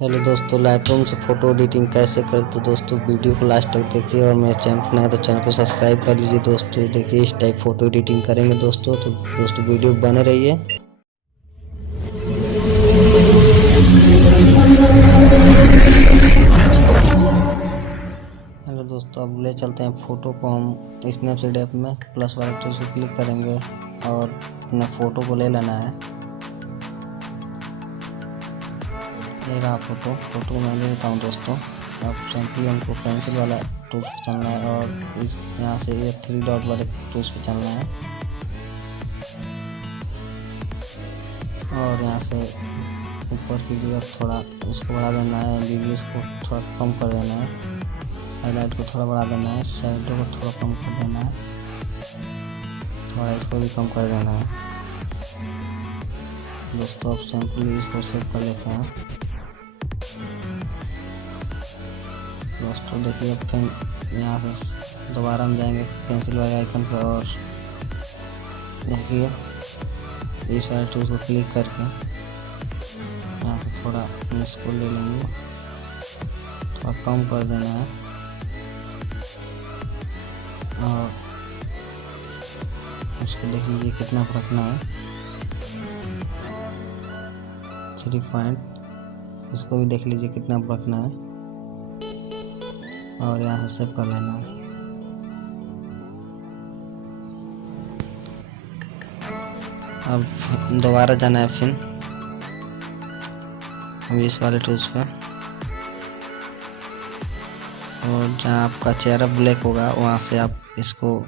Hello दोस्तों, Lightroom से photo editing कैसे करें। तो दोस्तों वीडियो को लास्ट तक देखिए और मेरे चैनल पर नए तो चैनल को सब्सक्राइब कर लीजिए। दोस्तों देखिए इस टाइप फ़ोटो एडिटिंग करेंगे दोस्तों, तो दोस्तों वीडियो बने रहिए। हेलो दोस्तों, अब ले चलते हैं फ़ोटो को हम स्नैपसीड ऐप में प्लस वाले टूल से क्लिक करेंगे और अपना फ़ोटो को ले लेना है। ये रहा फ़ोटो मैं ले लेता हूँ दोस्तों। अब सिंपली हमको पेंसिल वाला टूल्स पे चलना है और इस यहाँ से ये 3 डॉट वाले टूल्स पे चलना है और यहाँ से ऊपर की जगह थोड़ा इसको बढ़ा देना है, एमबीबीएस को थोड़ा कम कर देना है, हाईलाइट को थोड़ा बढ़ा देना है, शैडो को थोड़ा कम कर देना है, थोड़ा इसको भी कम कर देना है दोस्तों। अब सिंपली इसको सेव कर लेते हैं दोस्तों। देखिए फिर यहाँ से दोबारा हम जाएंगे पेंसिल वाले आइकन पर और देखिए इस वाले टूल को क्लिक करके यहाँ से थोड़ा इसको ले लेंगे, थोड़ा कम कर देना है और इसको देख लीजिए कितना रखना है 3 पॉइंट। इसको भी देख लीजिए कितना रखना है और यहाँ से सेव कर लेना है। अब दोबारा जाना है फिर हम इस वाले टूल्स पे और जहाँ आपका चेहरा ब्लैक होगा वहाँ से आप इसको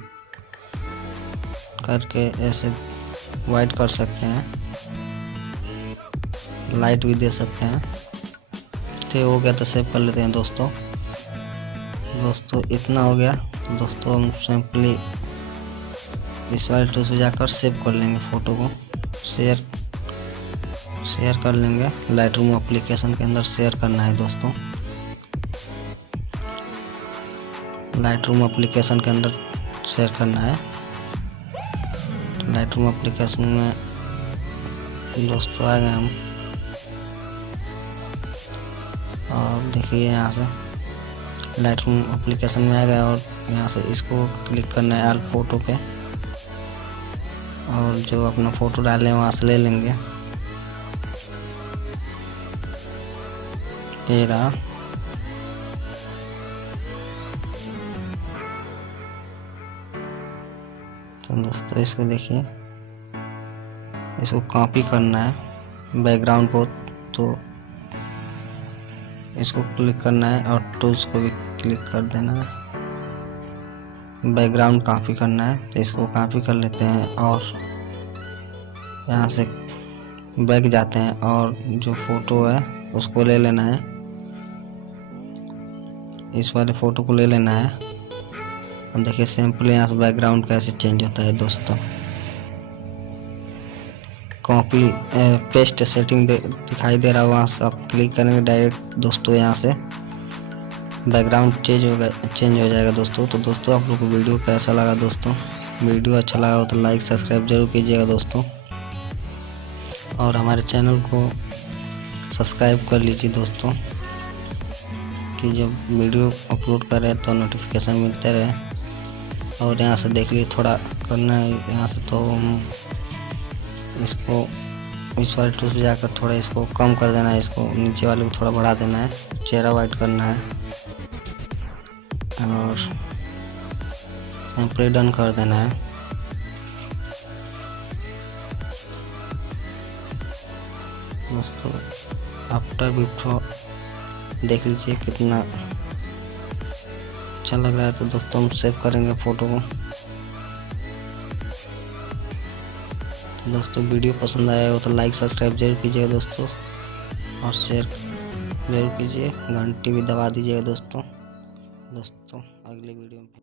करके ऐसे वाइट कर सकते हैं, लाइट भी दे सकते हैं। तो हो गया, तो सेव कर लेते हैं दोस्तों। इतना हो गया तो दोस्तों हम सिंपली इस वाले टूल से जाकर सेव कर लेंगे, फ़ोटो को शेयर कर लेंगे। लाइटरूम एप्लीकेशन के अंदर शेयर करना है दोस्तों। लाइटरूम एप्लीकेशन के अंदर शेयर करना है। लाइटरूम एप्लीकेशन में दोस्तों आ गए हम और देखिए यहाँ से लाइटरूम एप्लीकेशन में आ गया और यहाँ से इसको क्लिक करना है ऑल फोटो पे और जो अपना फ़ोटो डाले वहाँ से ले लेंगे। ये रहा। तो दोस्तों इसको देखिए, इसको कॉपी करना है बैकग्राउंड को, तो इसको क्लिक करना है और टूल्स को भी क्लिक कर देना है। बैकग्राउंड कॉपी करना है तो इसको कॉपी कर लेते हैं और यहाँ से बैक जाते हैं और जो फ़ोटो है उसको ले लेना है। इस वाले फ़ोटो को ले लेना है और देखिए सिंपल यहाँ से बैकग्राउंड कैसे चेंज होता है दोस्तों। कॉपी पेस्ट सेटिंग दिखाई दे रहा है, वहाँ से आप क्लिक करेंगे डायरेक्ट दोस्तों, यहाँ से बैकग्राउंड चेंज हो जाएगा दोस्तों। तो दोस्तों आप लोग को वीडियो कैसा लगा दोस्तों? वीडियो अच्छा लगा हो तो लाइक सब्सक्राइब जरूर कीजिएगा दोस्तों और हमारे चैनल को सब्सक्राइब कर लीजिए दोस्तों कि जब वीडियो अपलोड करें तो नोटिफिकेशन मिलते रहे। और यहाँ से देख लीजिए थोड़ा करना है यहाँ से, तो हम इसको इस वाले टूल पे जाकर थोड़ा इसको कम कर देना है, इसको नीचे वाले को थोड़ा बढ़ा देना है, चेहरा वाइट करना है और सिंपली डन कर देना है। दोस्तों आफ्टर बिफोर देख लीजिए कितना अच्छा लग रहा है। तो दोस्तों हम सेव करेंगे फ़ोटो को। तो दोस्तों वीडियो पसंद आया हो तो लाइक सब्सक्राइब जरूर कीजिएगा दोस्तों और शेयर जरूर कीजिए, घंटी भी दबा दीजिएगा दोस्तों। अगले वीडियो में